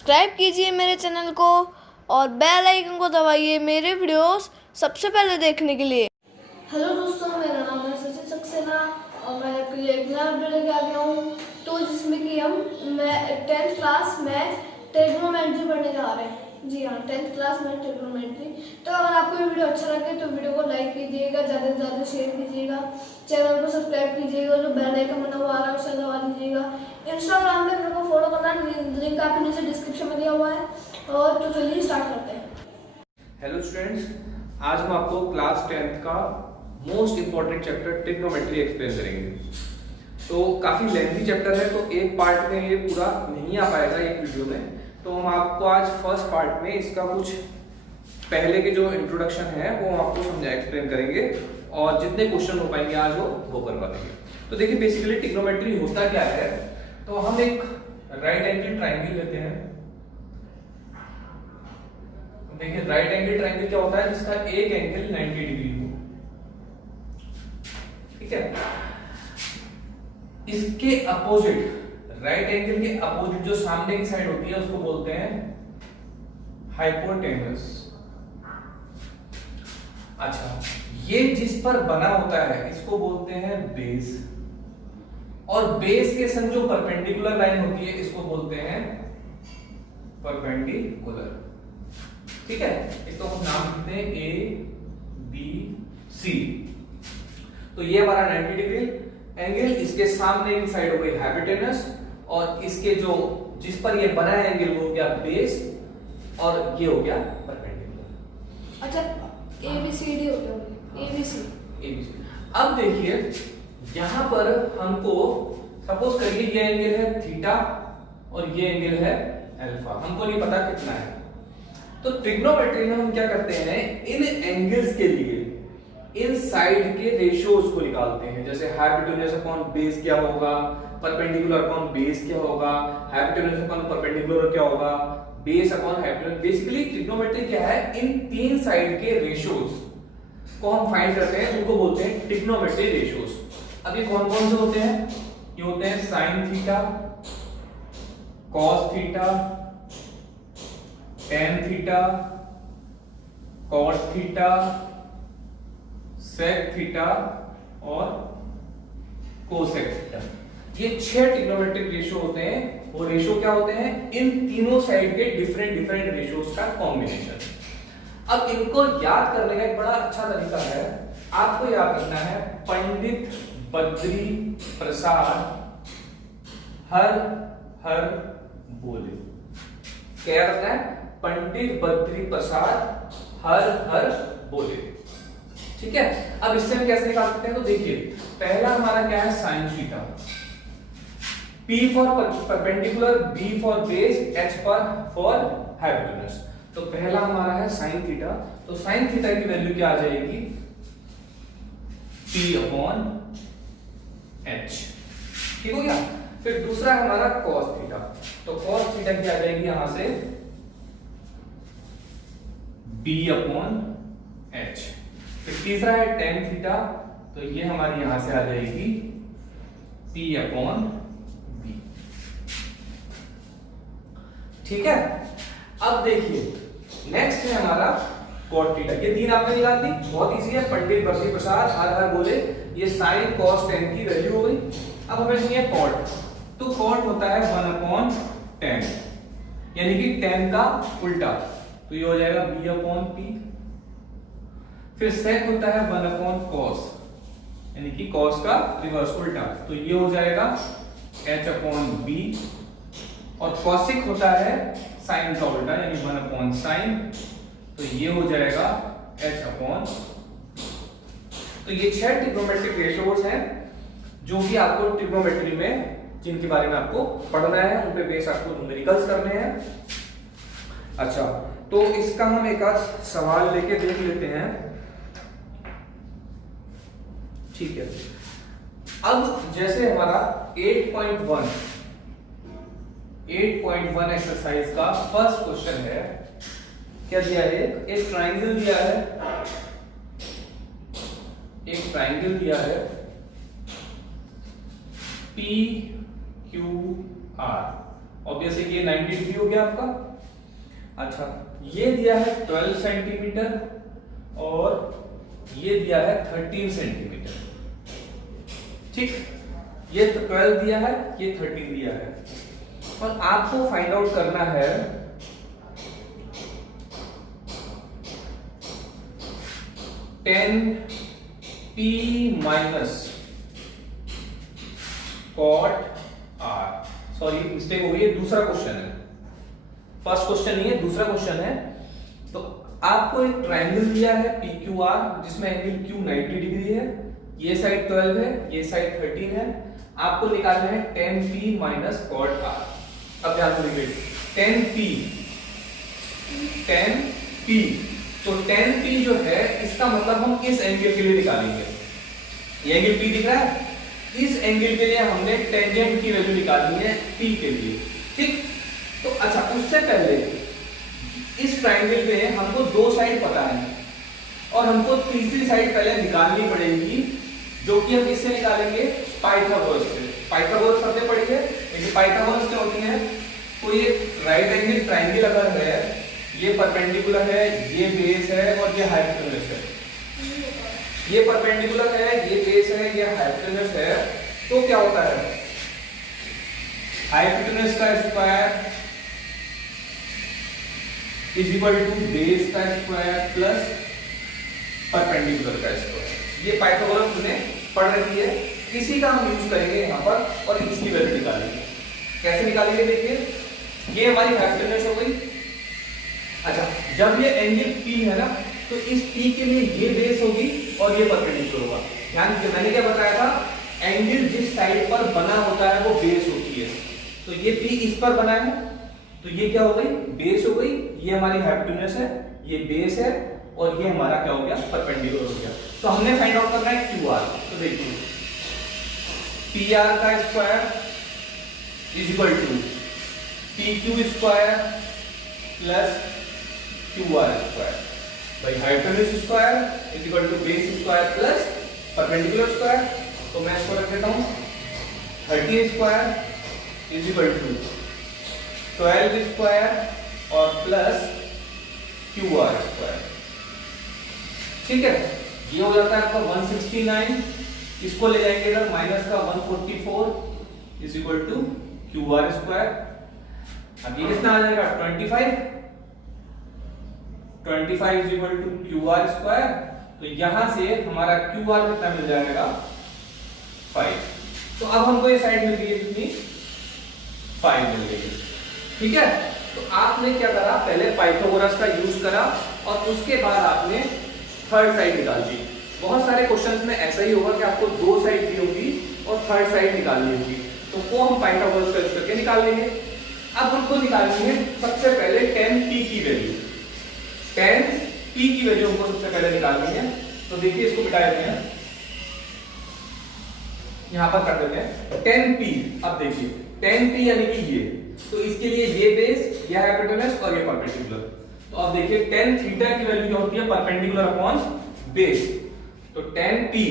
Subscribe कीजिए मेरे channel को और बेल आइकन को दबाइए मेरे वीडियोस सबसे पहले देखने के लिए। हेलो दोस्तों, मेरा नाम है सचिन सक्सेना और मैं आपके लिए एक नया वीडियो लेके आ गया हूँ। तो जिसमें कि मैं 10th क्लास में ट्रिग्नोमेट्री पढ़ने जा रहे हैं। जी हाँ, 10th क्लास में ट्रिग्नोमेट्री। तो अगर आपको ये वीडियो अच्छा लगे तो वीडियो को लाइक कीजिएगा, ज़्यादा से ज़्यादा शेयर कीजिएगा, चैनल को सब्सक्राइब कीजिएगा, जो बेल आइकन बना हुआ आ रहा है उसे दबा दीजिएगा। इंस्टाग्राम पे मेरे को फॉलो करना, लिंक आपके नीचे डिस्क्रिप्शन में दिया हुआ है। और तो चलिए स्टार्ट करते हैं। हेलो स्टूडेंट्स, आज हम आपको क्लास 10th का most important chapter trigonometry explain करेंगे। तो काफी लेंथी चैप्टर है, तो एक पार्ट में ये पूरा नहीं आ पाएगा एक वीडियो में। तो हम आपको आज फर्स्ट पार्ट में इसका कुछ पहले के जो इंट्रोडक्शन है वो हम आपको समझा एक्सप्लेन करेंगे और जितने क्वेश्चन हो पाएंगे आज वो करवा देंगे। तो देखिए बेसिकली ट्रिग्नोमेट्री होता क्या है। तो हम एक राइट एंगल ट्राइंगल लेते हैं। देखिए राइट एंगल ट्राइंगल क्या होता है, जिसका एक एंगल 90 डिग्री हो। ठीक है, इसके अपोजिट, राइट एंगल के अपोजिट जो सामने की साइड होती है उसको बोलते हैं हाइपोटेनस। अच्छा, ये जिस पर बना होता है इसको बोलते हैं बेस, और बेस के संग जो परपेंडिकुलर लाइन होती है इसको बोलते हैं परपेंडिकुलर। ठीक है, इसको हम नाम देते हैं ए बी सी। तो ये हमारा 90 डिग्री एंगल, इसके सामने की साइड हो गई हाइपोटेनस, और इसके जो जिस पर ये बना है एंगल वो हो गया बेस, और ये हो गया परपेंडिकुलर। अच्छा, ए बी सी डी हो गया, ए बी सी। अब देखिए यहां पर हमको सपोज करिए ये एंगल है थीटा और ये एंगल है अल्फा, हमको नहीं पता कितना है। तो ट्रिग्नोमेट्री में हम क्या करते हैं, इन एंगल्स के लिए इन साइड के रेशियोज को निकालते हैं। जैसे हाइपोटेनस अपॉन बेस क्या होगा, परपेंडिकुलर अपॉन बेस क्या होगा, हाइपोटेनस अपॉन परपेंडिकुलर क्या होगा, base upon hypotenuse. Basically trigonometry क्या है, इन तीन साइड के रेशियोज को हम फाइंड करते हैं, उनको बोलते हैं ट्रिग्नोमेट्री रेशियोज। अब ये कौन कौन से होते हैं, ये होते हैं sine theta, cos theta, tan theta, cot theta, sec theta और कोसेक थीटा। ये 6 ट्रिग्नोमेट्रिक रेशियो होते हैं। वो रेशियो क्या होते हैं, इन तीनों साइड के डिफरेंट डिफरेंट रेशियोज का कॉम्बिनेशन। अब इनको याद करने का एक बड़ा अच्छा तरीका है, आपको याद रखना है पंडित बद्री प्रसाद हर हर बोले। क्या रखना है, पंडित बद्री प्रसाद हर हर बोले। ठीक है, अब इससे हम कैसे निकाल सकते हैं, तो देखिए पहला हमारा क्या है sine theta, P for perpendicular, B for base, H for hypotenuse. तो पहला हमारा है साइन थीटा, तो साइन थीटा की वैल्यू क्या आ जाएगी, P अपॉन H। ठीक हो गया। फिर दूसरा हमारा cos थीटा, तो cos थीटा की आ जाएगी यहां से B अपॉन H। फिर तीसरा है टेन थीटा, तो ये हमारी यहां से आ जाएगी P अपॉन B। ठीक है, अब देखिए नेक्स्ट है हमारा कॉट थीटा। ये तीन आपने निकाल दी, बहुत इजी है, पंडित बद्री प्रसाद हर हर बोले, ये साइन कॉस टेन की वैल्यू हो गई। अब हमें चाहिए कॉट, तो कॉट होता है 1 अपॉन 10, यानी कि 10 का उल्टा, तो ये हो जाएगा B अपॉन P। फिर सेक होता है 1 अपॉन कॉस, यानी कि कॉस का रिवर्स उल्टा, तो ये हो जाएगा H अपॉन B। और कॉसिक होता है साइन का उल्टा, यानी 1 अपॉन साइन, तो ये हो जाएगा H अपॉन। तो ये 6 ट्रिग्नोमेट्रिक रेशियोज हैं जो कि आपको ट्रिग्नोमेट्री में जिनके बारे में आपको पढ़ना है, उन पे बेस आपको न्यूमेरिकल्स करने हैं। अच्छा, तो इसका हम एक आध सवाल लेके देख लेते हैं। ठीक है, अब जैसे हमारा 8.1 एक्सरसाइज का फर्स्ट क्वेश्चन है, क्या दिया है, एक ट्राइंगल दिया है, एक ट्राइंगल दिया है P Q R। ऑब्वियसली ये 90 डिग्री हो गया आपका। अच्छा, ये दिया है 12 सेंटीमीटर और ये दिया है 13 सेंटीमीटर। ठीक, ये 12 दिया है, ये 13 दिया है, और आपको फाइंड आउट करना है tan P minus cot R. Sorry, mistake हो गई, ये दूसरा क्वेश्चन है, फर्स्ट क्वेश्चन नहीं है, दूसरा क्वेश्चन है। तो आपको एक ट्रायंगल दिया है पी क्यू आर, जिसमें एंगल क्यू 90 डिग्री है, ये साइड 12 है, ये साइड 13 है। आपको निकालना है tan P minus cot R. अब ध्यान से देखिए, टेन पी, तो टेन पी जो है इसका मतलब हम किस एंगल के लिए निकालेंगे? ये एंगल पी दिख रहा है, इस एंगल के लिए हमने टेंजेंट की वैल्यू निकालनी है पी के लिए। ठीक, तो अच्छा, उससे पहले इस ट्रायंगल में हमको दो साइड पता है और हमको तीसरी साइड पहले निकालनी पड़ेगी, जो कि हम इससे निकालेंगे पाइथागोरस से। पाइथागोरस हमने पढ़ी है, लेकिन पाइथागोरस क्या होती है? कोई एक राइट एंगल ट्रायंगल अगर है, ये परपेंडिकुलर है, ये बेस है और ये हाइपोटेन्यूज है, ये परपेंडिकुलर है, ये बेस है, ये हाइपोटेन्यूज है, तो क्या होता है? हाइपोटेन्यूज का square is equal to base का स्क्वायर प्लस परपेंडिकुलर का स्क्वायर। ये पाइथागोरस ने पढ़ रखी है, इसी का हम यूज करेंगे यहाँ पर और इसकी वैल्यू निकालेंगे। कैसे निकालेंगे? देखिए, ये हमारी हाइपोटेन्यूज हो गई। अच्छा, जब ये एंगल P है ना, तो इस P के लिए ये बेस होगी और ये परपेंडिकुलर होगा। ध्यान दीजिए, मैंने क्या बताया था? एंगल जिस साइड पर बना होता है वो बेस होती है। तो ये P इस पर बना है, तो ये क्या हो गई? बेस हो गई। ये हमारी हाइपोटेन्यूज है, ये बेस है, और ये हमारा क्या हो गया? परपेंडिकुलर हो गया। तो हमने फाइंड आउट करना है क्यू आर। तो देखिए, पी आर का square is equal to P Q square plus Q R square by hypotenuse square is equal to base square plus perpendicular square. तो मैं इसको रख देता हूं 30 square is equal to 12 square और प्लस क्यू आर स्क्वायर। ठीक है, ये हो जाता है आपका 169। इसको ले जाएंगे इधर, माइनस का 144 is equal to Q R square. अब ये कितना आ जाएगा? 25 is equal to Q R square. तो यहां से हमारा क्यू आर कितना मिल जाएगा? 5। तो अब हमको ये साइड मिल गई है कितनी? 5 मिल गई है। ठीक है, तो आपने क्या करा? पहले पाइथागोरस का यूज करा और उसके बाद आपने थर्ड साइड निकाल दी। बहुत सारे क्वेश्चंस में ऐसा ही होगा कि आपको दो साइड दी होगी और थर्ड साइड निकालनी होगी, तो वो हम पाइथागोरस का यूज करके निकाल लेंगे। अब हमको निकालनी है सबसे पहले टेन पी की वैल्यू। टेन पी की वैल्यू हमको सबसे पहले निकालनी है। तो देखिए, इसको मिटा देते हैं, यहां पर कर देते हैं टेन पी। अब देखिए, टेन पी यानी कि ये, तो इसके लिए ये बेस, ये हाइपोटेन्यूज और ये परपेंडिकुलर। तो अब देखिए, टेन थीटा की वैल्यू क्या होती है? Perpendicular upon base. तो tan P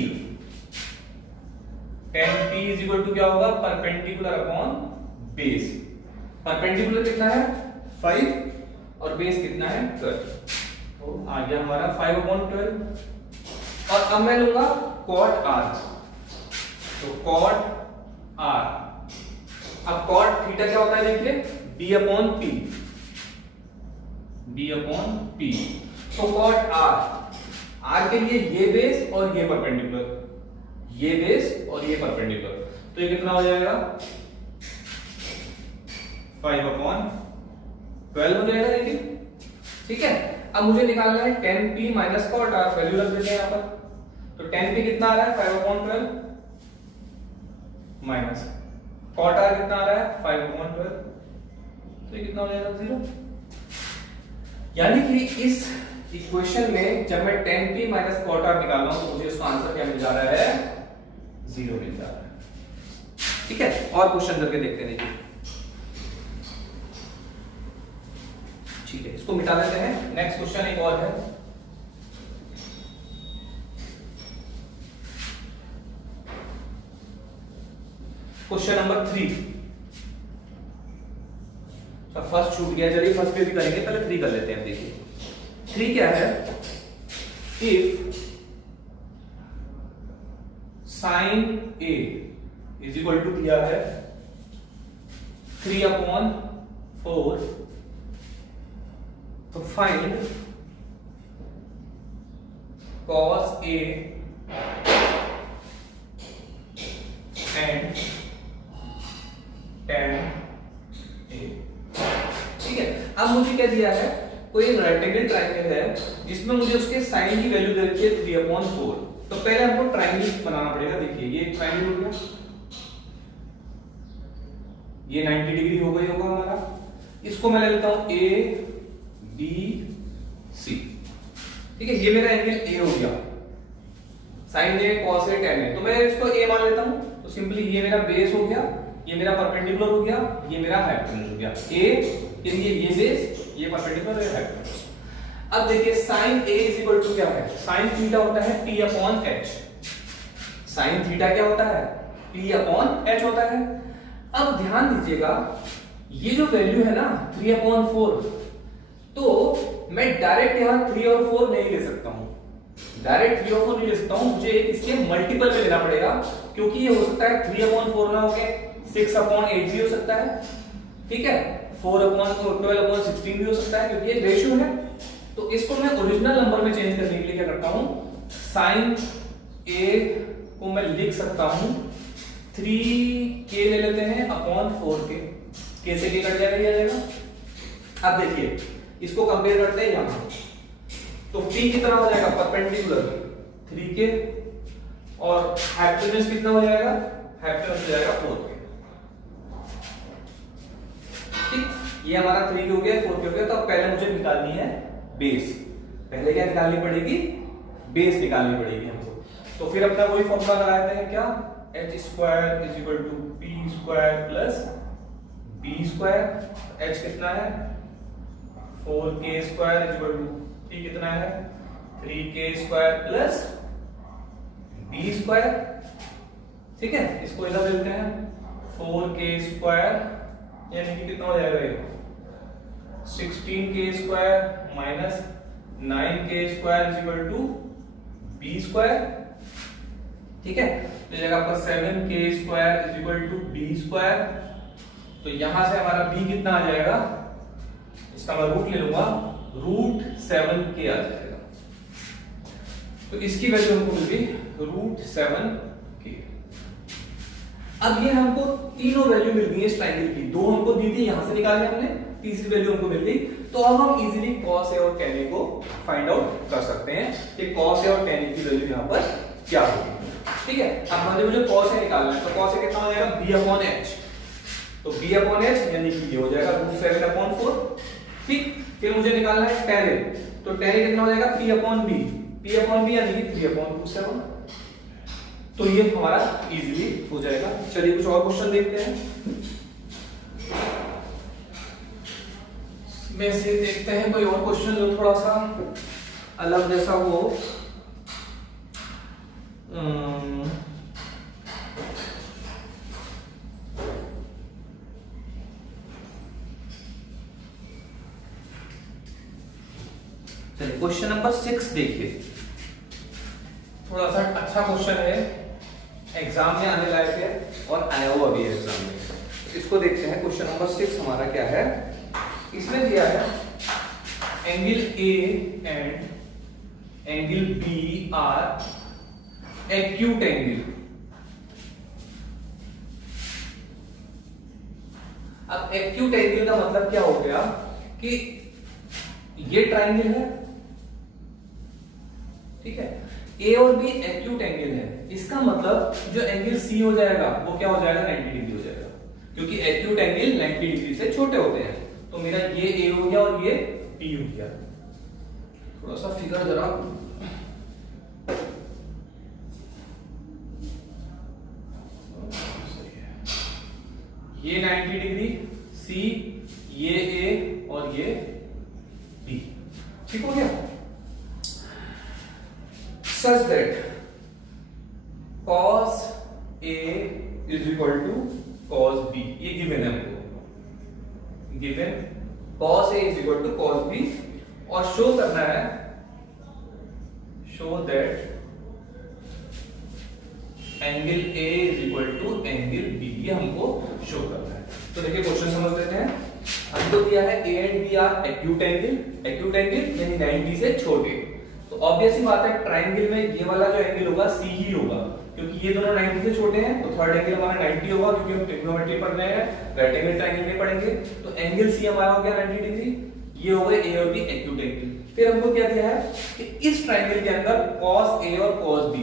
is equal to क्या होगा? Perpendicular upon base. परपेंडिकुलर कितना है? 5 और बेस कितना है? 12। तो आ गया हमारा 5/12। और अब मैं लूंगा कॉट आर। तो कॉट आर, अब कॉट थीटा क्या होता है? देखिए, b upon P, b upon P. तो कॉट आर के लिए ये बेस और ये परपेंडिकुलर, ये बेस और ये परपेंडिकुलर, तो ये कितना हो जाएगा? 5/12 हो जाएगा। देखिए, ठीक है। अब मुझे निकालना है tan P minus cot R. Value रख देते हैं यहाँ पर। तो टेन पी कितना आ रहा है? 5/12 माइनस कॉट आर कितना आ रहा है? 5/12। तो ये कितना हो जाएगा? 0। यानी कि इस इक्वेशन में जब मैं tan P minus cot R निकाल रहा हूं तो मुझे उसका आंसर क्या मिल जा रहा है? 0 मिल जा रहा है। ठीक है, और क्वेश्चन करके देखते हैं। देखिए, ठीक है, इसको मिटा देते हैं। नेक्स्ट क्वेश्चन एक और है। Question number 3। फर्स्ट छूट गया, चलिए फर्स्ट पे भी करेंगे, पहले 3 कर लेते हैं। देखिए 3 क्या है, if sine A is equal to दिया है 3/4, तो find cos A and tan A। ठीक है, अब मुझे क्या दिया है, कोई एक रेक्टेंगल ट्राइंगल है जिसमें मुझे उसके साइन की वैल्यू दे रखी है 3/4। तो पहले हमको ट्राइंगल बनाना पड़ेगा। देखिए ये एक ट्राइंगल हो गया, ये 90 डिग्री हो गई होगा हमारा। इसको मैं ले लेता हूं A B C। ठीक है, ये मेरा एंगल A हो गया, sign A cos A tan A, तो मैं इसको A मान लेता हूं। तो सिंपली ये मेरा बेस हो गया, ये मेरा परपेंडिकुलर हो गया, ये मेरा हाइपोटेन्यूज हो गया। A के लिए ये बेस, ये परपेंडिकुलर, ये हाइपोटेन्यूज। अब देखिए sine A is equal to क्या है, साइन थीटा होता है P/H। साइन थीटा क्या होता है, P/H होता है। अब ध्यान दीजिएगा, ये जो वैल्यू है ना 3/4, तो मैं डायरेक्ट यहां 3 और 4 नहीं ले सकता हूं, डायरेक्ट 3 और 4 नहीं ले सकता हूं, मुझे इसके मल्टीपल में लेना पड़ेगा, क्योंकि ये हो सकता है 3/4 ना हो के 6/8 भी हो सकता है। ठीक है, 4/12/16 भी हो सकता है, क्योंकि ये रेशियो है। तो इसको मैं ओरिजिनल नंबर में चेंज करने के लिए क्या करता हूं, साइन A को मैं लिख सकता हूं 3k ले लेते हैं अपॉन 4k, k से k कट जाएगा। अब देखिए इसको कंपेयर करते हैं यहां, तो p कितना हो जाएगा, परपेंडिकुलर 3k, और हाइपोटेन्यूज कितना हो जाएगा, हाइपोटेन्यूज हो जाएगा 4k। ठीक, ये हमारा 3k हो गया, 4k हो गया। तो अब पहले मुझे निकालनी है बेस। पहले क्या निकालनी पड़ेगी, बेस निकालनी पड़ेगी हमको। तो फिर अपना वही फॉर्मूला लगाते हैं, क्या, h square is equal to p square plus b square. h कितना है, 4k square is equal to p कितना है, 3k square plus b square. ठीक है, इसको इधर लेते हैं, 4k स्क्वायर यानी कि कितना हो जाएगा, ये 16k square minus 9k square is equal to b square. ठीक है, तो जगह आपका 7k square is equal to b square. तो यहां से हमारा b कितना आ जाएगा, इसका मैं रूट ले लूंगा, √7k आ जाएगा। तो इसकी वैल्यू हमको मिल गई √7k। अब ये हमको तीनों वैल्यू मिल गई है इस ट्रायंगल की, 2 हमको दी थी, यहां से निकाले हमने, तीसरी वैल्यू हमको मिल गई। तो अब हम इजीली cos A और tan A को फाइंड आउट कर सकते हैं कि cos A और tan A की वैल्यू यहां पर क्या होगी। ठीक है, अब मुझे cos A निकालना है, तो cos A कितना हो जाएगा, B/H। तो B/H यानी कि ये हो जाएगा √7/4। ठीक, फिर मुझे निकालना है tan A, तो tan A कितना हो जाएगा, P/B। P/B यानी कि 3/7। तो ये हमारा इजीली हो जाएगा। चलिए कुछ और क्वेश्चन देखते हैं, में से देखते हैं कोई और क्वेश्चन जो थोड़ा सा अलग जैसा हो। चलिए क्वेश्चन नंबर 6 देखिए, थोड़ा सा अच्छा क्वेश्चन है, एग्जाम में आने लायक है और आया हुआ भी है एग्जाम में। इसको देखते हैं, क्वेश्चन नंबर 6 हमारा क्या है, इसमें दिया है angle A and angle B are acute angle. अब एक्यूट एंगल का मतलब क्या हो गया कि ये ट्राइंगल है, ठीक है, A और B एक्यूट एंगल है, इसका मतलब जो एंगल C हो जाएगा वो क्या हो जाएगा, 90 डिग्री हो जाएगा, क्योंकि एक्यूट एंगल 90 डिग्री से छोटे होते हैं। तो मेरा ये A हो गया और ये B हो गया। थोड़ा सा फिगर जरा, ये 90 डिग्री C, ये A और ये B, ठीक हो गया। Such that cos A is equal to cos B, ये गिवन है हमको, given cos A is equal to cos B और शो करना है, show that angle A is equal to angle B, ये हमको शो करना है। तो देखिए क्वेश्चन समझ लेते हैं। हमको दिया है A and B are acute angle यानी 90 से छोटे। तो ऑब्वियस ही बात है ट्रायंगल में ये वाला जो एंगल होगा C ही होगा, क्योंकि ये दोनों 90 से छोटे हैं। तो थर्ड एंगल हमारा 90 होगा, क्योंकि हम ट्रिग्नोमेट्री पढ़ रहे हैं, राइट एंगल ट्रायंगल नहीं पढ़ेंगे। तो एंगल C हमारा हो गया 90 डिग्री, ये हो गए A और B एक्यूट एंगल। फिर हमको क्या दिया है कि इस ट्रायंगल के अंदर cos A और cos B,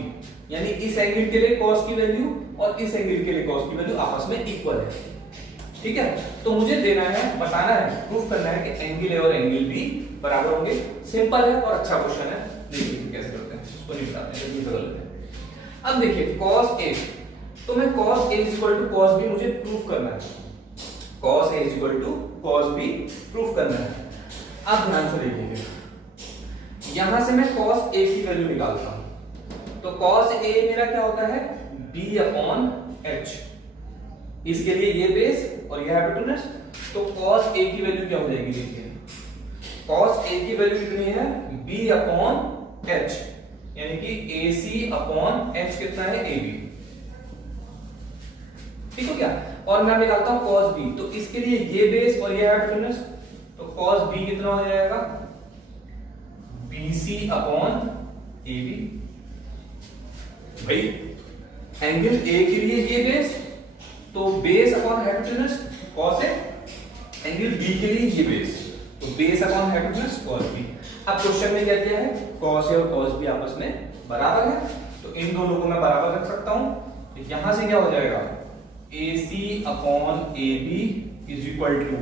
यानी इस एंगल के लिए cos की वैल्यू और इस एंगल के लिए cos की वैल्यू आपस में इक्वल है। ठीक है, तो मुझे देना है, बताना है, प्रूफ करना है कि एंगल A और एंगल B बराबर होंगे। सिंपल है और अच्छा क्वेश्चन है। देखिए कैसे करते हैं, इसको नहीं बताते हैं, जल्दी कर लेते हैं। अब देखिए cos A, तो मैं cos A is equal to cos B मुझे प्रूफ करना है, cos A is equal to cos B proof करना है। अब ध्यान से देखिए, यहां से मैं cos A की वैल्यू निकालता हूं। तो cos A मेरा क्या होता है, B अपॉन H, इसके लिए ये बेस और ये हाइपोटेनस। तो cos A की वैल्यू क्या हो जाएगी, देखिए cos A की वैल्यू कितनी है, B अपॉन H, यानी कि AC अपॉन H कितना है, AB। ठीक हो क्या? और मैं निकालता हूं cos B, तो इसके लिए ये बेस और ये हाइपोटेनस। तो cos B कितना हो जाएगा, BC अपॉन AB। भाई एंगल A के लिए ये बेस, तो base upon hypotenuse cos A, angle B के लिए ये बेस, तो base upon hypotenuse cos B। अब क्वेश्चन में क्या दिया है, cos A और cos B आपस में बराबर है, तो इन दोनों को मैं बराबर रख सकता हूं। तो यहां से क्या हो जाएगा, AC upon AB is equal to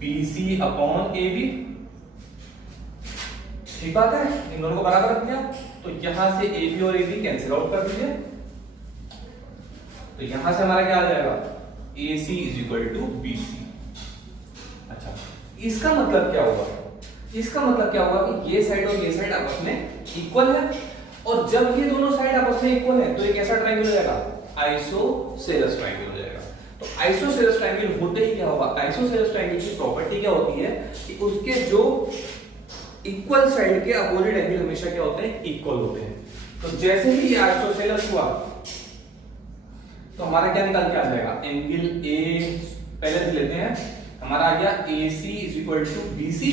BC upon AB। ठीक बात है, इन दोनों को बराबर रख दिया। तो यहां से AB और AB कैंसिल आउट कर दीजिए। तो यहां से हमारा क्या आ जाएगा, AC is equal to BC। अच्छा, इसका मतलब क्या होगा, इसका मतलब क्या होगा कि ये साइड और ये साइड आपस में इक्वल है, और जब ये दोनों साइड आपस में इक्वल है तो एक ऐसा ट्रायंगल हो जाएगा, आइसोसेलेस ट्रायंगल हो जाएगा। तो आइसोसेलेस ट्रायंगल होते ही क्या होगा, आइसोसेलेस ट्रायंगल की प्रॉपर्टी क्या होती है कि उसके जो इक्वल साइड के अपोजिट एंगल हमेशा क्या होते हैं, इक्वल होते हैं। तो जैसे ही ये आइसोसेलेस हुआ तो हमारा क्या निकाल के आ जाएगा, एंगल A पहले से लेते हैं, हमारा आ गया AC is equal to BC।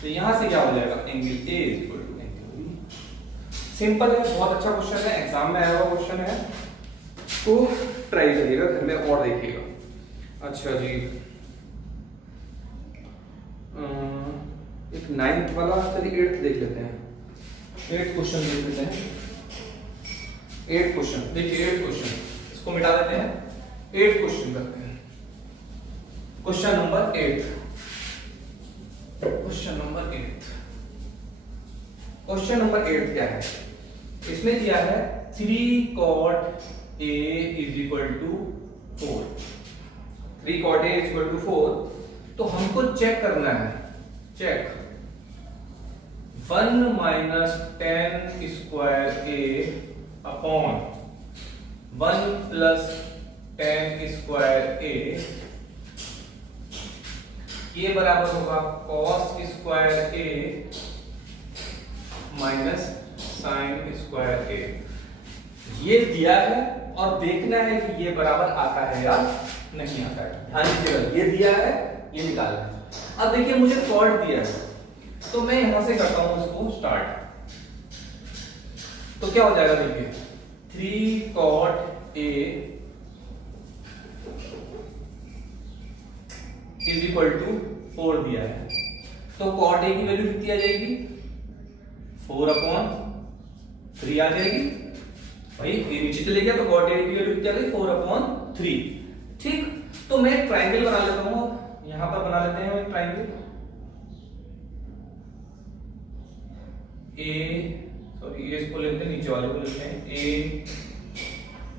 तो यहां से क्या हो जाएगा, angle A is equal to angle B। Simple है, बहुत अच्छा क्वेश्चन है, एग्जाम में आया हुआ क्वेश्चन है, तो ट्राई करिएगा घर में और देखिएगा। अच्छा जी, एक 9th वाला, चलिए 8th देख लेते हैं। 8th क्वेश्चन देख लेते हैं। 8th क्वेश्चन देखिए, 8th क्वेश्चन इसको मिटा देते हैं, 8th क्वेश्चन करते हैं। Question number 8, question number 8, question number 8 क्या है, इसमें दिया है 3 cot A is equal to 4। 3 cot A is equal to 4। तो हमको चेक करना है, check 1 minus 10 square A upon 1 plus 10 square A, ये बराबर होगा cos square A minus sine square A। ये दिया है और देखना है कि ये बराबर आता है या नहीं आता है। ध्यान दीजिएगा, ये दिया है, ये निकालना है। अब देखिए मुझे कॉर्ड दिया है, तो मैं यहां से करता हूं इसको स्टार्ट। तो क्या हो जाएगा, देखिए 3 cot A is equal to 4 दिया है। तो cot A की वैल्यू कितनी आ जाएगी, 4 अपॉन 3 आ जाएगी। भाई ये नीचे चले गया, तो cot A की वैल्यू कितनी आ गई, 4 अपॉन 3। ठीक, तो मैं एक ट्राइंगल बना लेता हूं, यहां पर बना लेते हैं एक ट्राइंगल A, सॉरी ये इसको लेते हैं, नीचे वाले को लेते हैं A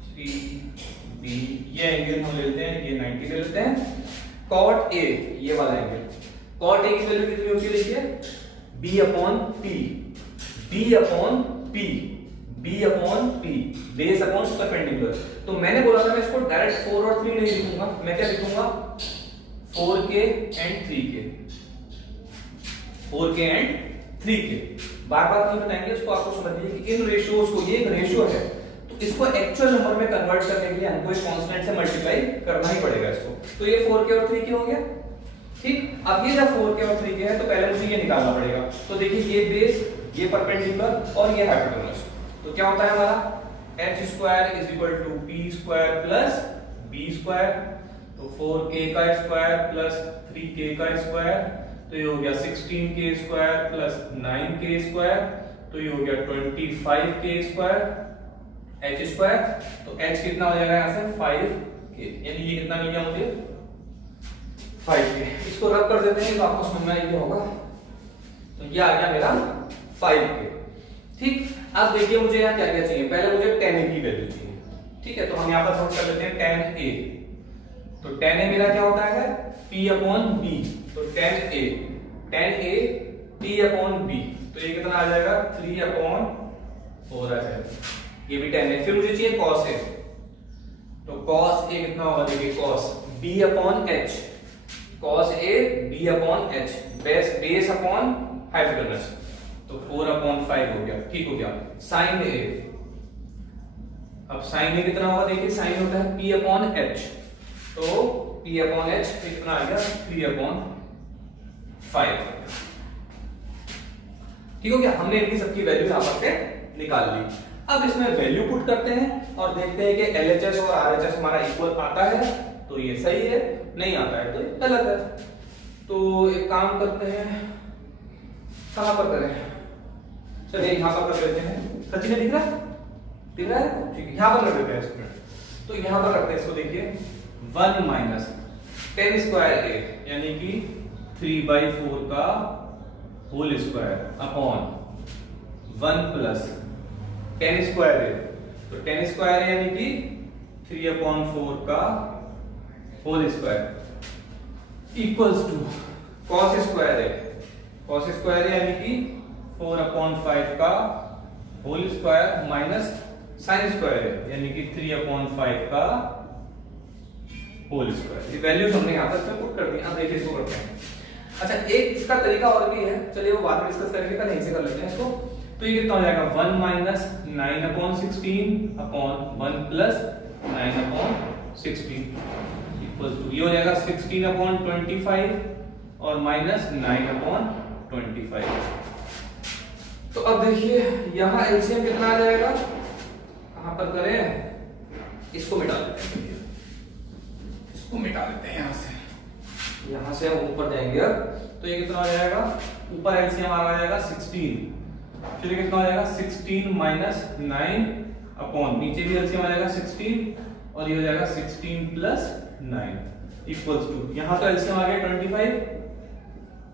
C B, ये एंगल हम लेते हैं, ये 90 ले लेते हैं। cot A, ये वाला एंगल, cot A की वैल्यू कितनी होती है, देखिए B upon P, B upon P, B upon P, base upon perpendicular. तो मैंने बोला था मैं इसको डायरेक्ट 4 और 3 नहीं लिखूंगा, मैं क्या लिखूंगा 4K and 3K। 4k and 3k। बार बार नहीं बताएंगे उसको, आपको समझिए कि इन रेशियोज को, ये एक रेशियो है तो इसको एक्चुअल नंबर में कन्वर्ट करने के लिए हमको इस कांस्टेंट से मल्टीप्लाई करना ही पड़ेगा इसको। तो ये 4k और 3k हो गया, ठीक। अब ये जब 4k और 3k है तो पहले मुझे ये निकालना पड़ेगा। तो देखिए ये बेस, ये परपेंडिकुलर और ये हाइपोटेन्यूज, तो क्या होता है हमारा h square is equal to p square plus b square. तो 4k का स्क्वायर प्लस 3k का स्क्वायर, तो ये हो गया 16k square plus 9k square, तो ये हो गया 25k स्क्वायर h स्क्वायर। तो h कितना हो जाएगा यहाँ से 5k, यानी ये कितना मिल गया मुझे 5k। इसको रब कर देते हैं तो आपको समझ में ये होगा, तो ये आ गया मेरा 5k, ठीक। अब देखिए मुझे यहाँ क्या क्या चाहिए, पहले मुझे tan a की वैल्यू चाहिए, ठीक है। तो हम यहाँ पर नोट कर लेते हैं tan a। तो tan a मेरा क्या होता है p अपॉन b, तो tan a p upon b, तो ये कितना आ जाएगा 3 अपॉन 4 आ जाएगा, ये भी tan a। फिर मुझे चाहिए cos a, तो cos a कितना होगा, देखिए cos b upon h, cos a b upon h, base upon hypotenuse, तो 4 अपॉन 5 हो गया, ठीक हो गया। sin a, अब sin a कितना होगा, देखिए sin होता है p अपॉन h, तो p अपॉन h कितना आ गया 3 अपॉन 5, ठीक हो गया। हमने इनकी सबकी वैल्यू यहां पर से निकाल ली। अब इसमें वैल्यू पुट करते हैं और देखते हैं कि LHS और RHS हमारा इक्वल आता है तो ये सही है, नहीं आता है तो ये गलत है। तो एक काम करते हैं, कहां पर करें, चलिए यहां पर कर देते हैं। सचिन ने दिख रहा है, ठीक है, यहां पर कर देते हैं इसको। तो यहां पर रखते हैं इसको, देखिए 1 माइनस tan स्क्वायर a यानी कि 3/4 का whole square upon 1 plus tan square a, तो tan स्क्वायर यानी कि 3/4 का whole square equals to cos square a यानी कि 4/5 का whole square minus sin square a यानी कि 3/5 का होल स्क्वायर। ये वैल्यूज हमने यहां पर इसमें पुट कर दी। अब देखिए इसको करते हैं। अच्छा, एक इसका तरीका और भी है, चलिए वो बाद में डिस्कस करेंगे, कल यहीं से कर लेते हैं इसको। तो ये कितना हो जाएगा 1 minus 9/16 upon 1 plus 9/16 equal to, ये हो जाएगा 16/25 और माइनस 9/25। तो अब देखिए यहां एलसीएम कितना आ जाएगा, कहां पर करें, इसको मिटा देते हैं, इसको मिटा देते हैं यहां से हम ऊपर जाएंगे। अब तो ये कितना हो जाएगा, ऊपर एलसीएम आ जाएगा 16, फिर ये कितना हो जाएगा 16 माइनस 9 अपॉन, नीचे भी एलसीएम आ जाएगा 16 और ये हो जाएगा 16 प्लस 9 इक्वल्स टू, यहां तो एलसीएम आ गया 25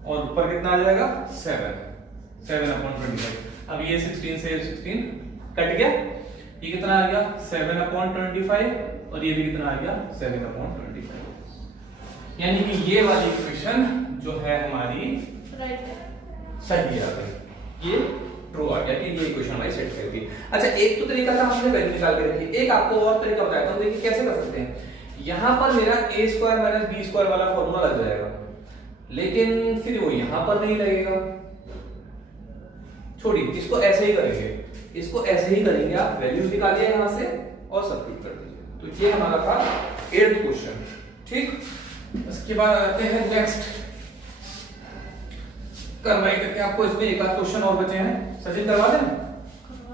और ऊपर कितना आ जाएगा 7/25। अब ये 16 से 16 कट गया, ये कितना आ गया 7/25 और ये भी कितना आ गया 7/25, यानी कि ये वाली इक्वेशन जो है हमारी राइट है, सही आ गई, ये ट्रू आ गया कि ये इक्वेशन हमारी सेट कर दी। अच्छा, एक तो तरीका था हमने वैल्यू निकाल के रखी, एक आपको और तरीका बताया था, देखिए कैसे कर सकते हैं। यहां पर मेरा a square minus b square वाला फॉर्मूला लग जाएगा, लेकिन फिर वो यहां पर नहीं लगेगा, छोड़िए इसको ऐसे ही करेंगे, इसको ऐसे ही करेंगे, आप वैल्यूज निकालिए यहां से और सब्स्टिट्यूट कर दीजिए। तो ये हमारा था 8th क्वेश्चन, ठीक। इसके बाद आते हैं नेक्स्ट, करवाई करके आपको इसमें एक आध क्वेश्चन और बचे हैं, सचिन करवा दें,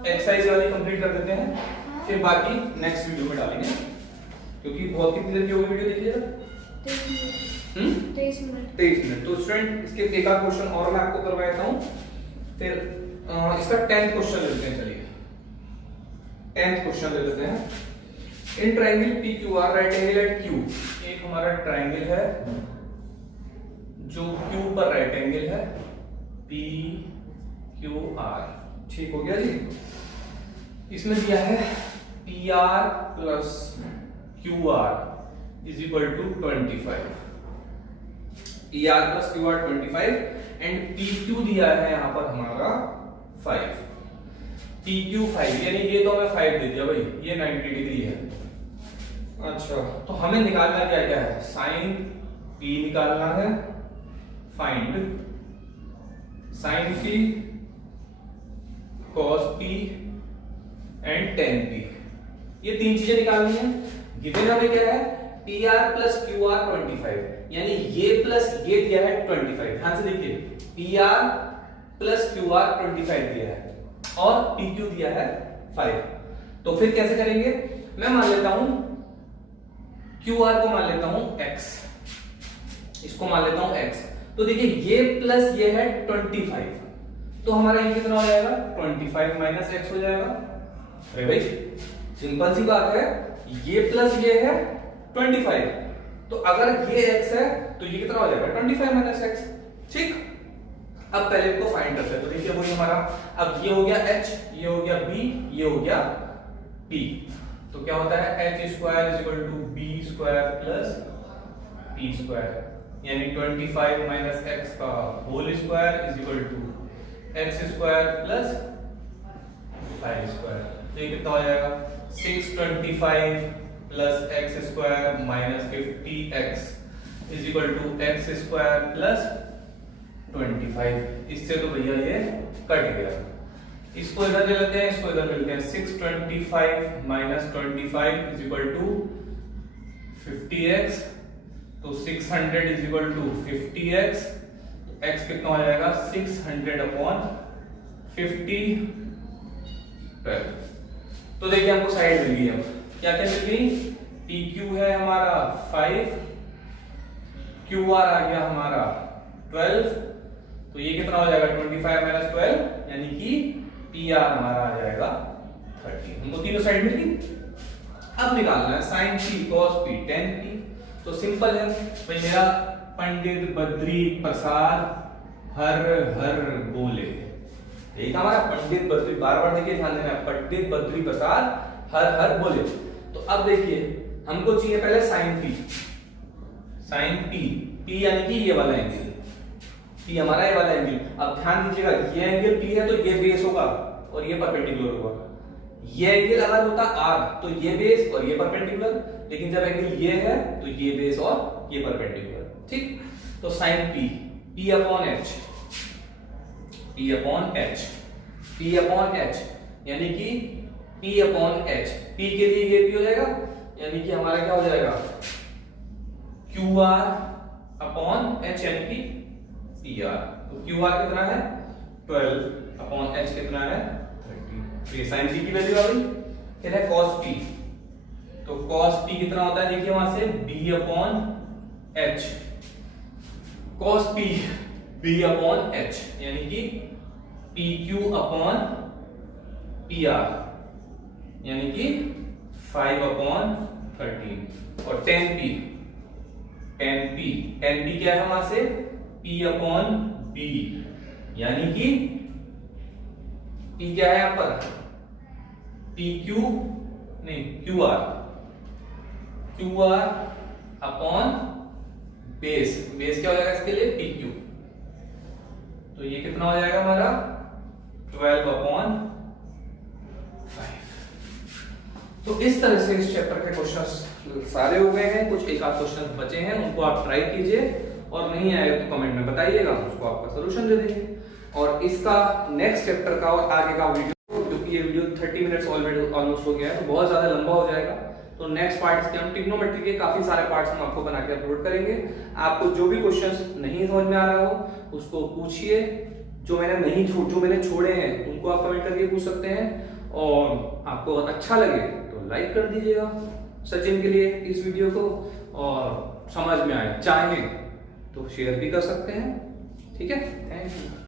एक्सरसाइज वाली कंप्लीट कर देते हैं, फिर बाकी नेक्स्ट वीडियो में डालेंगे, क्योंकि बहुत कितनी देर की होगी वीडियो, देखिएगा 23 मिनट। 23 मिनट। तो स्टूडेंट इसके एक आध क्वेश्चन और मैं आपको करवा देता हूं, फिर इसका 10th क्वेश्चन ले लेते हैं। चलिए 10th क्वेश्चन ले लेते हैं। In triangle PQR right angle at Q, एक हमारा ट्रायंगल है जो Q पर राइट एंगल है, PQR, ठीक हो गया जी। इसमें दिया है PR plus QR is equal to 25, PR plus QR 25 and PQ दिया है यहां पर हमारा 5, PQ 5, यानी ये तो हमें 5 दे दिया भाई, ये 90 डिग्री है। अच्छा, तो हमें निकालना क्या क्या है, साइन P निकालना है, find sign P, cos P and ten P, ये तीन चीजें निकालनी है। गिवन हमें क्या है, P R plus Q are 25, यानी ये प्लस ये दिया है 25। ध्यान से देखिए, P are plus Q are 25 दिया है और पी क्यू दिया है 5। तो फिर कैसे करेंगे, मैं मान लेता हूं क्यू आर को मान लेता हूं x, इसको मान लेता हूं x। तो देखिए ये प्लस ये है 25, तो हमारा ये कितना हो जाएगा, 25 माइनस x हो जाएगा। अरे भाई सिंपल सी बात है, ये प्लस ये है 25, तो अगर ये x है तो ये कितना हो जाएगा, 25 माइनस x। ठीक, अब पहले इसको फाइंड करते हैं। तो देखिए वही हमारा, अब ये हो गया h, ये हो गया b, ये हो गया p। तो क्या होता है, h square is equal to b square plus p square, यानी 25 माइनस x का whole square is equal to x square plus 5 square. तो ये कितना हो जाएगा, 625 plus x square minus 50x is equal to x square plus 25। इससे तो भैया ये कट गया, इसको इधर ले लेते हैं, इसको इधर ले लेते हैं। 625 minus 25 is equal to 50x, तो 600 is equal to 50x, x कितना हो जाएगा, 600 अपॉन 50। तो देखिए हमको साइड मिल गई। अब क्या क्या मिल गई, पी क्यू है हमारा 5, क्यू आर आ गया हमारा 12, तो ये कितना हो जाएगा 25 माइनस 12, यानी कि पी आर हमारा आ जाएगा 30। हमको तीनों साइड मिल गई। अब निकालना है sine P, cos P, tan P. तो सिंपल है भाई, मेरा पंडित बद्री प्रसाद हर हर बोले, एक हमारा पंडित बद्री, बार बार देखिए ध्यान देना, पंडित बद्री प्रसाद हर हर बोले। तो अब देखिए हमको चाहिए पहले sine P, sine P, P यानी कि ये वाला एंगल, पी हमारा ये वाला एंगल। अब ध्यान दीजिएगा, ये एंगल पी है तो ये बेस होगा और ये परपेंडिकुलर होगा। ये एंगल अगर होता आर तो ये बेस और ये परपेंडिकुलर, लेकिन जब एंगल ये है तो ये बेस और ये परपेंडिकुलर। ठीक, तो sine P, P upon H, P upon H, P upon H, यानी कि पी अपॉन एच, पी के लिए ये पी हो जाएगा, यानी कि हमारा क्या हो जाएगा, क्यू आर अपॉन एच, यानी कि पी आर। तो क्यू आर कितना है 12 अपॉन एच कितना है 30। तो ये साइन पी की वैल्यू आ गई। फिर है कॉस पी, तो कॉस पी कितना होता है, देखिए वहां से B upon H, cos P B upon H, यानी कि P Q upon P R, यानी कि 5 अपॉन 13। और tan P, tan P, tan P क्या है वहां से, P अपॉन बी, यानी कि P क्या है यहां पर, पी क्यू नहीं Q R, Q R upon base, base क्या हो जाएगा इसके लिए, पी क्यू। तो ये कितना हो जाएगा हमारा 12 अपॉन 5। तो इस तरह से इस चैप्टर के क्वेश्चंस सारे हो गए हैं, कुछ एक आध क्वेश्चन बचे हैं, उनको आप ट्राई कीजिए और नहीं आए तो कमेंट में बताइएगा, उसको आपका सॉल्यूशन दे देंगे। और इसका नेक्स्ट चैप्टर का और आगे का वीडियो, क्योंकि ये वीडियो 30 मिनट्स ऑलरेडी ऑलमोस्ट हो गया है तो बहुत ज्यादा लंबा हो जाएगा, तो नेक्स्ट पार्ट इसके हम ट्रिग्नोमेट्री के काफी सारे पार्ट्स हम आपको बना के अपलोड करेंगे। आपको जो भी क्वेश्चंस नहीं समझ में आ रहा हो उसको पूछिए, जो मैंने छोड़े हैं उनको आप कमेंट करके पूछ सकते हैं, और आपको अच्छा लगे तो लाइक कर दीजिएगा सचिन के लिए इस वीडियो को, और समझ में आए चाहे तो शेयर भी कर सकते हैं। ठीक है, थैंक यू।